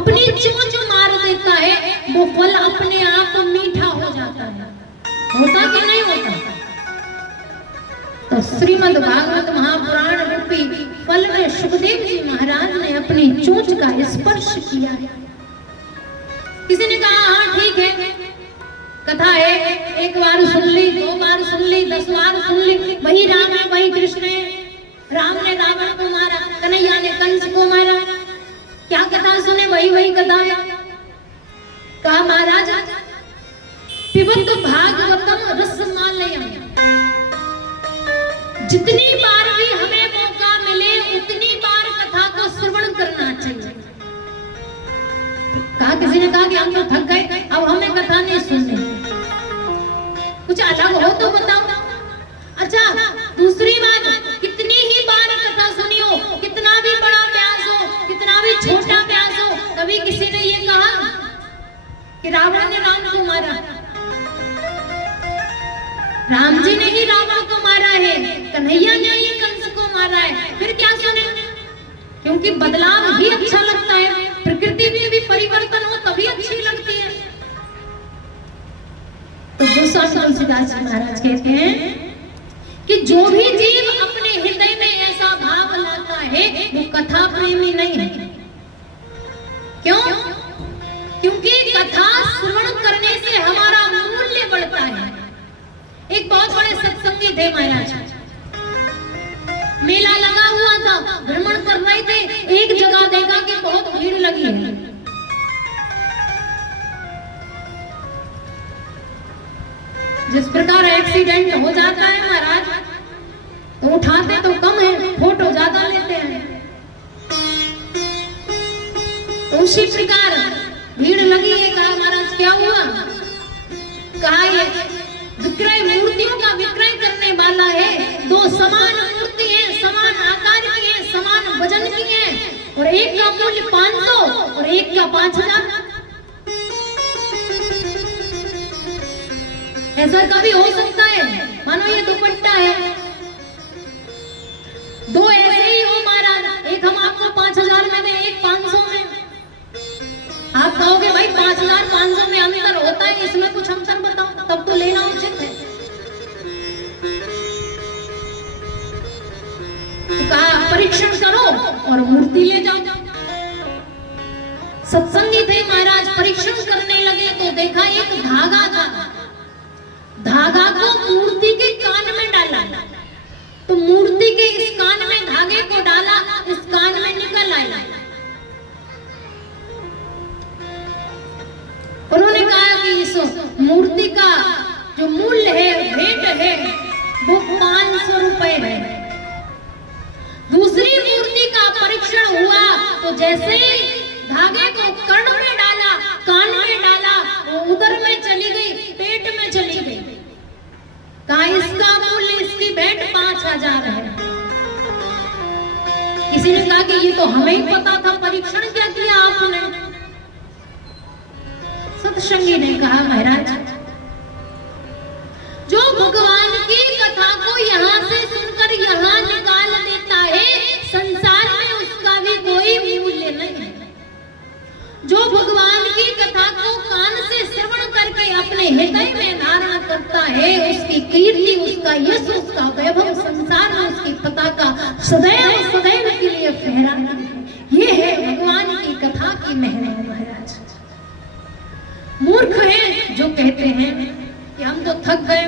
अपनी चोंच मार देता है, वो फल अपने आप मीठा हो जाता है। होता कि नहीं होता? तो श्रीमद् भागवत महापुराण रूपी फल में सुखदेव जी महाराज ने अपनी चोंच का स्पर्श किया है। किसी ने कहा हाँ ठीक है, कथा है, एक बार सुन ली, 2 बार सुन ली, 10 बार सुन ली, वही राम है, वही कृष्ण है। राम ने रावण को मारा, कन्हैया ने कंस को मारा, क्या कथा सुने, वही कथा है। कहा महाराज पिबत भागवतम रसमालयम, जितनी बार भी हमें मौका मिले उतनी बार कथा को श्रवण करना चाहिए। कहा किसी ने कहा कि हम तो थक गए, अब हमें कथा नहीं सुननी, कुछ अलग हो तो बताओ। अच्छा दूसरी बात, कितनी ही बार कथा सुनी हो, कितना भी बड़ा व्यास हो, कितना भी छोटा व्यास हो, कभी किसी ने ये कहा कि रावण ने राम को मारा? राम जी ने ही रावण को मारा है, कन्हैया ने ही कंस को मारा है, फिर क्या सुने? क्योंकि बदलाव ही अच्छा लगता है, प्रकृति में भी परिवर्तन हो तभी अच्छी लगती है। तो गोस्वामी तुलसीदास जी महाराज कहते हैं कि जो भी जीव अपने हृदय में ऐसा भाव लाता है वो कथा प्रेमी नहीं है। क्यों? क्योंकि कथा श्रवण करने से हमारा मूल्य बढ़ता है। एक बहुत बड़े सत्संगी थे महाराज, मेला लगा हुआ था, भ्रमण कर रहे थे, एक जगह देखा कि बहुत भीड़ लगी है। जिस प्रकार एक्सीडेंट हो जाता है महाराज, तो उठाते तो कम है, फोटो ज्यादा लेते हैं। तो उसी प्रकार भीड़ लगी है। कहा महाराज क्या हुआ? कहा ये विक्रय, मूर्तियों का विक्रय करने वाला है, 2 समान मूर्ति है, समान आकार की है, समान वजन की है, और एक का मूल्य 500 और एक का 5000। ऐसा कभी हो सकता है? मानो ये दुपट्टा है, 2 ऐसे ही हो महाराज, एक हम आपको 5000 में दें, एक 500 में। आप कहोगे भाई 5000 500 में अंतर होता है, इसमें कुछ अंतर बताओ, तब तो लेना उचित है। तो कहा परीक्षण करो और मूर्ति ले जाओ। सत्संगी थे महाराज, परीक्षण करने लगे तो देखा एक धागा था, धागा को मूर्ति के कान में डाला, तो मूर्ति के इस कान में धागे को डाला, इस कान में निकल आया। उन्होंने कहा कि इस मूर्ति का जो मूल्य है, रेट है, वो 500 रुपए है। दूसरी मूर्ति का परीक्षण हुआ तो जैसे ही धागे को कर्ण में डाला, कान में डाला, वो उदर में चली गई, पेट में चली गई। कहा इसका मूल्य, इसकी भेंट 5000 है। किसी ने कहा कि ये तो हमें ही पता था, परीक्षण क्या किया आपने? सत्संगी ने कहा महाराज जो भगवान की कथा को यहाँ से सुनकर यहाँ निकाल देता है, संसार में उसका भी कोई मूल्य नहीं है। जो भगवान की कथा को कान से श्रवण करके अपने हृदय में धारण करता है, उसकी कीर्ति, उसका यश, उसका वैभव संसार में उसकी पताका सदैव सदैव के लिए फहराती है। ये है भगवान की कथा की महिमा महाराज। मूर्ख है जो कहते हैं कि हम तो थक गए